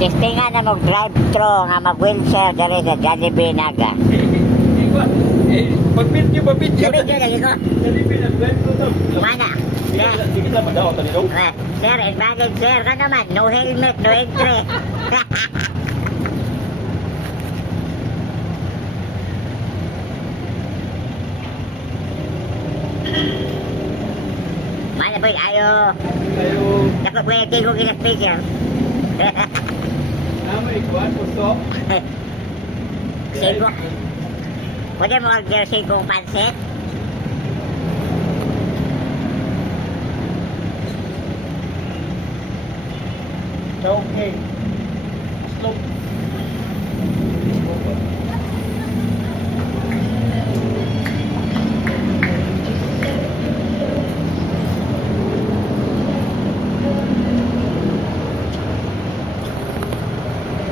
Testingan na mag-drive-thru nga mag-wheelchair dali sa Jollibee Naga. Pag-video. Jollibee lagi ko. Mana? Sige lang, madaw ka nito. Sir, invalid sir ka naman. No helmet, no entry. Mana boy, ayo. Dapat boleh tengok kita speaker. Nama ikuan, pusok. Singkong. Pwede mo order singkong pansit? Okay. Slow.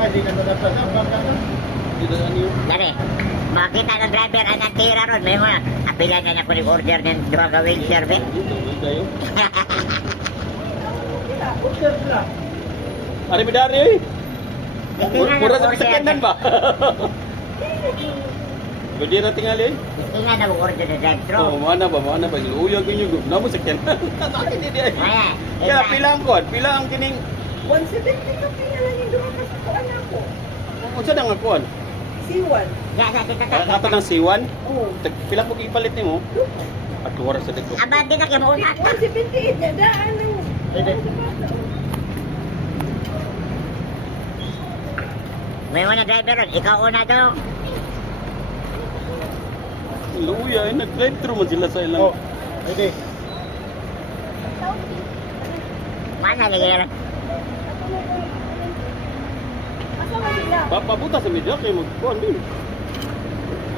Hindi ka nagtatasa, baka na. Hindi na ano. Dari, makita ng driver ang natira ron. May mga apilan na niya ko order ng droga wheelchair, be. Tayo. Order sila. Ari bidari eh. Mura sa sakyanan ba? Pwede na tingali eh. Tingnan na mo order ng drive-thru. Oh, mana ba? Uyag yun yung namo sakyanan. Sakit hindi eh. Kaya pila ang kining 170 ka pinalan yung dumakas sa kuan ako. unsa na nga kuan? C1. Ato ng C1. Oo. Pila po ipalit nimo? At oras sa dito. Aba, di na kayo mauna. 178 na daan ng... May mga driver ron. Ikaw una daw. Luya, nag-drive thru man sila sa ilang. Oh, pwede. Mana lagi ron. Asa ba sila? Pabuta sa media kay magkuan din.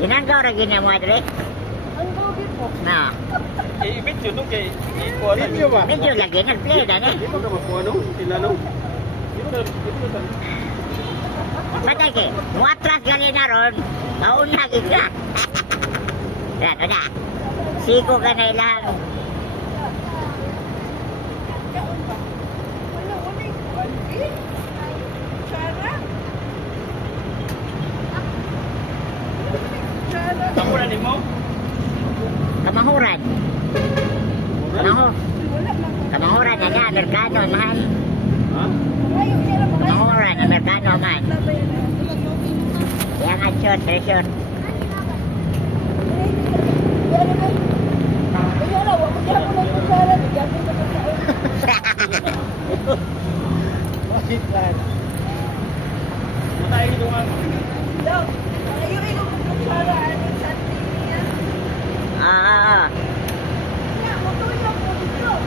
Ginagawa rin yun yung mga drive. Ang gawin mo? Na. I-video to kay ikuan. Video ba? Medyo lagi. Nag-play na na. Di ba ka makuha no? Sila no? Di ba ka Patay ke. Muatras gali na ron. Mauna gina. Yan, na. Siko ka na ilang. Wala, Chara? Chara? Ako na nimo? Kamahuran. Kamahuran. Wala, Kamahuran na na. Amerikano, man. Ha? Ayaw niya lang mga... Kamahuran, Amerikano, man. Yang acot, resort. Bakit lang? Matay ito nga.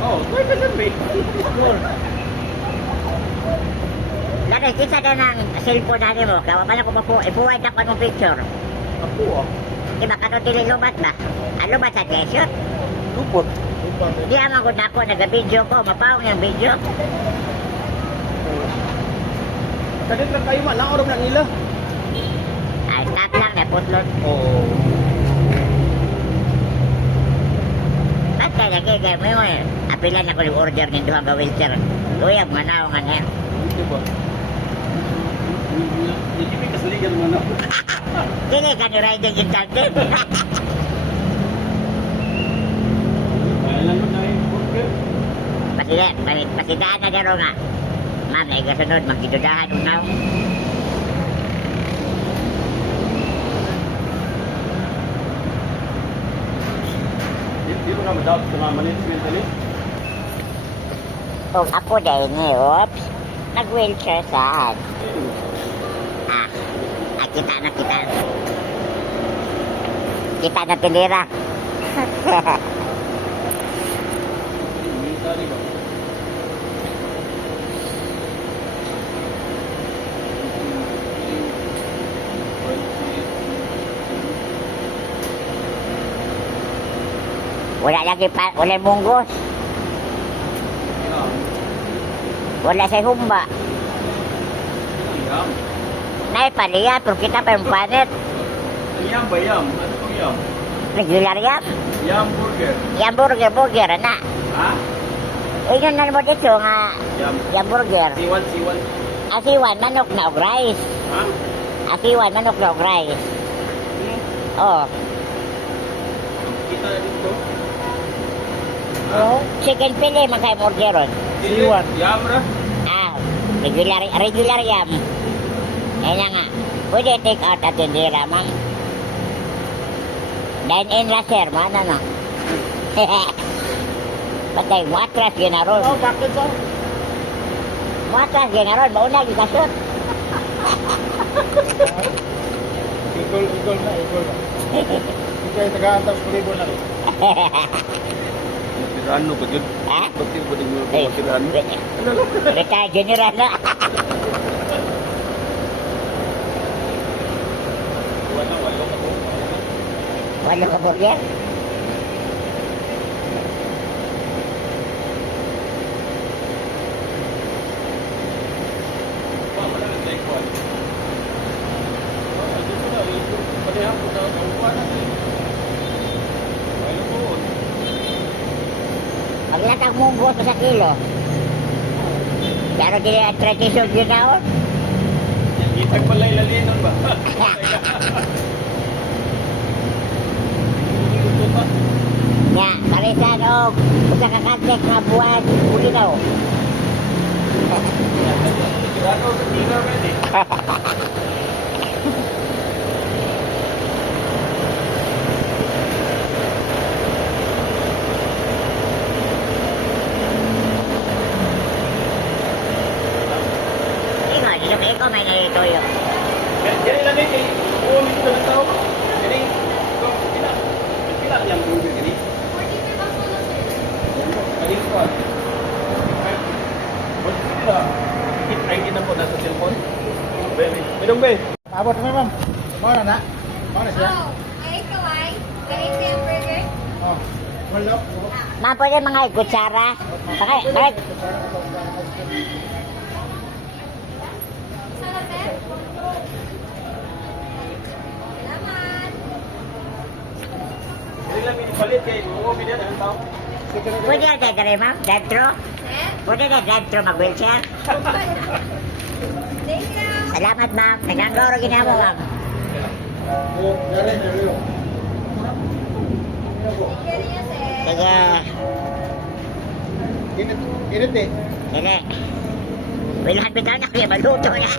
Oh, kaya ka sabi. Dati, kita na ng cellphone natin mo. Kawa pa na kung ipuway na pa ng picture. Ako ah. Diba ka ito lubat ba? Ang lubat sa resort? Lupot. Di ang ako na ako, nag-video ko. Mapawang yung video. Kadit lang kayo man, naorom lang nila. Ay, stop lang na putlot. Oh. Ba't kaya lagi kaya mo yun? Apilan ako yung order ng duha ka wheelchair. Uyag, manaw nga niya. Di ba? Hindi ka kasaligan mo na. Dili ka ni riding intelligent. Alam mo na yung burger. Pasidaan na daro nga. Ma'am, na igasunod, magkidudahan unaw. Di ba nga madawat sa mga management ali? Kung ako dahil ni, oops, nag-wheelchair saan? Kita na. Kita na tinira. Military ba? Wala lagi pa, wala munggos. Wala sa humba. Yam? Nay paliya, pero kita pa yung panet. Yam ba yam? Ano pong yam? Regular yap. Yam burger. Yung burger, na. Ha? Yun na mo dito nga, Yam. yung burger. C1. Asiwan, manok na og rice. Ha? Asiwan, manok na og rice. Oh. Kita na dito. Oh. Chicken pili, man kayo orderon. Siwan. Yamra. Ah, regular yam. Ayan nga. Pwede take out at tindira, ma'am. Dine-in la, sir, man, ano? Patay, matras yun na ron. Oh, bakit sa? Matras yun na ron, mauna yung kasot. Igol na. Ikaw yung taga-antas kulibo na rin. Ano ba yun? Ha? Bakit ba din yung Eh, masiraan? Retired general na. Walo ka burger? Paglatag munggo to sa kilo. Pero dili ang tradisyon yun na ako. Itag pala ilalinon ba? Nga, parisan o sa kakantek na buwan, uli na o. Sigurado sa kilo ready. Ikaw, dito kayo ko may nalitoyo. Yan lang eh. Oo, dito na tao. Gani. Pila yang burger gani. Gani ko. Wala sila. ID na po nasa cellphone. Baby. Minong be. Abot mo ma'am. Mana na? Mana siya? Ay, kaway. Kaya siya burger. Oh. Wala. Ma'am, pwede mga kutsara. Bakit? Salamat, sir. Salamat. Dili lang palit kay mo bidan ang tao. Pwede na dagre, ma'am? Drive-thru? Sir? Pwede na drive-thru mag-wheelchair? Thank you. Salamat, ma'am. Naganggaw rin mo, ma'am. Oh, dare na rin. Thank you niya, sir. Sige. Init eh. Sige. Wilahan bitaw na kaya maluto na.